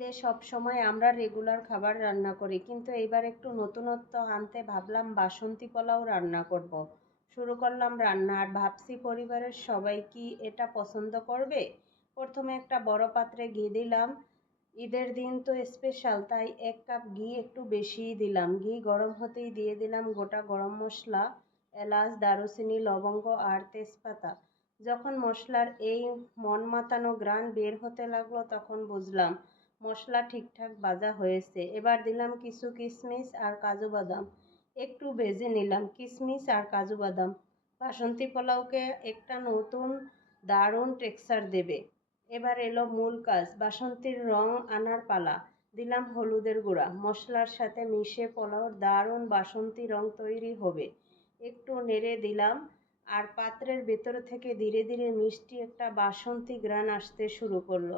ঈদে সবসময় আমরা রেগুলার খাবার রান্না করি, কিন্তু এইবার একটু নতুনত্ব আনতে ভাবলাম বাসন্তী পোলাও রান্না করব। শুরু করলাম রান্না, আর ভাবছি পরিবারের সবাই কি এটা পছন্দ করবে? প্রথমে একটা বড় পাত্রে ঘি দিলাম। ঈদের দিন তো স্পেশাল তাই এক কাপ ঘি একটু বেশিই দিলাম। ঘি গরম হতেই দিয়ে দিলাম গোটা গরম মশলা, এলাচ, দারুচিনি, লবঙ্গ, আর তেজপাতা। যখন মশলার এই মন মাতানো গ্রান বের হতে লাগল, তখন বুঝলাম মশলা ঠিকঠাক ভাজা হয়েছে। এবার দিলাম কিছু কিশমিশ আর কাজু বাদাম। একটু ভেজে নিলাম কিশমিশ আর কাজু বাদাম। বাসন্তী পোলাওকে একটা নতুন দারুণ টেক্সচার দেবে। এবার এলো মূল কাজ, বাসন্তীর রং আনার পালা। দিলাম হলুদের গুঁড়া। মশলার সাথে মিশে পোলাওর দারুণ বাসন্তী রং তৈরি হবে। একটু নেড়ে দিলাম আর পাত্রের ভেতর থেকে ধীরে ধীরে মিষ্টি একটা বাসন্তী গ্রান আসতে শুরু করল।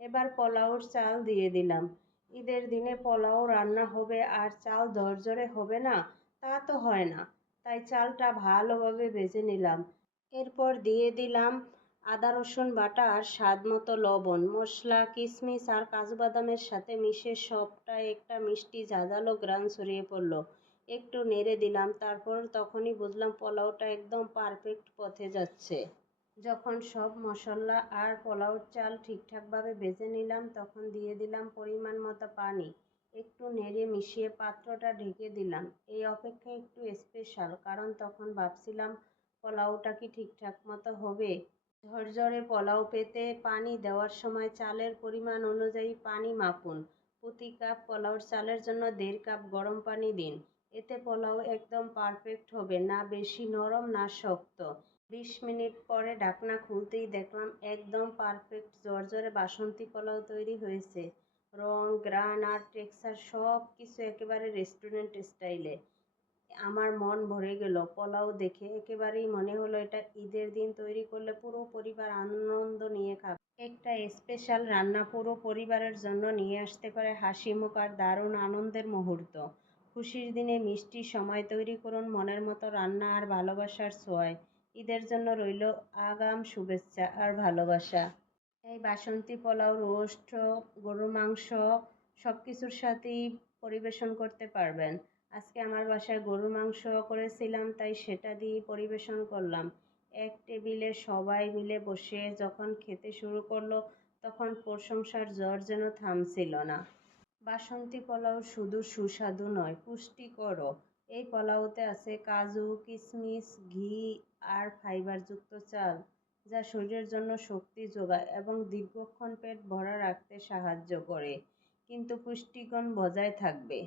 এবার পোলাওর চাল দিয়ে দিলাম। ঈদের দিনে পোলাও রান্না হবে আর চাল ঝরঝরে হবে না, তা তো হয় না। তাই চালটা ভালোভাবে ভেজে নিলাম। এরপর দিয়ে দিলাম আদা, রসুন বাটা আর স্বাদ মতো লবণ। মশলা, কিশমিশ আর কাজু বাদামের সাথে মিশে সবটা একটা মিষ্টি ঝাঁঝালো গ্রান ছড়িয়ে পড়ল। একটু নেড়ে দিলাম, তারপর তখনই বুঝলাম পোলাওটা একদম পারফেক্ট পথে যাচ্ছে। যখন সব মশলা আর পোলাওর চাল ঠিকঠাকভাবে ভেজে নিলাম, তখন দিয়ে দিলাম পরিমাণ মতো পানি। একটু নেড়ে মিশিয়ে পাত্রটা ঢেকে দিলাম। এই অপেক্ষা একটু স্পেশাল কারণ তখন ভাবছিলাম পোলাওটা কি ঠিকঠাক মতো হবে। ঝরঝরে পোলাও পেতে পানি দেওয়ার সময় চালের পরিমাণ অনুযায়ী পানি মাপুন। প্রতি কাপ পোলাওর চালের জন্য দেড় কাপ গরম পানি দিন। এতে পোলাও একদম পারফেক্ট হবে, না বেশি নরম, না শক্ত। বিশ মিনিট পরে ঢাকনা খুলতেই দেখলাম একদম পারফেক্ট ঝরঝরে বাসন্তী পোলাও তৈরি হয়েছে। রং গ্রান আর টেক্সচার সব কিছু একেবারে রেস্টুরেন্ট স্টাইলে আমার মন ভরে গেল, পোলাও দেখে একেবারেই মনে হলো এটা ঈদের দিন তৈরি করলে পুরো পরিবার আনন্দ নিয়ে খাবে। একটা স্পেশাল রান্না পুরো পরিবারের জন্য নিয়ে আসতে পারে হাসি মুখ আর দারুণ আনন্দের মুহূর্ত। খুশির দিনে মিষ্টি সময় তৈরি করুন মনের মতো রান্না আর ভালোবাসার ছোঁয়ায়। ঈদের জন্য রইল আগাম শুভেচ্ছা আর ভালোবাসা। এই বাসন্তী পোলাও, রোস্ট, গরুর মাংস সব কিছুর সাথেই পরিবেশন করতে পারবেন। আজকে আমার বাসায় গরুর মাংস করেছিলাম, তাই সেটা দিয়ে পরিবেশন করলাম। এক টেবিলে সবাই মিলে বসে যখন খেতে শুরু করল, তখন প্রশংসার জ্বর যেন থামছিল না। বাসন্তী পোলাও শুধু সুস্বাদু নয়, পুষ্টিকরও। এই পোলাওতে আছে কাজু কিশমিশ ঘি আর ফাইবারযুক্ত চাল, যা শরীরের জন্য শক্তি যোগায় এবং দীর্ঘক্ষণ পেট ভরা রাখতে সাহায্য করে, কিন্তু পুষ্টিগুণ বজায় থাকবে।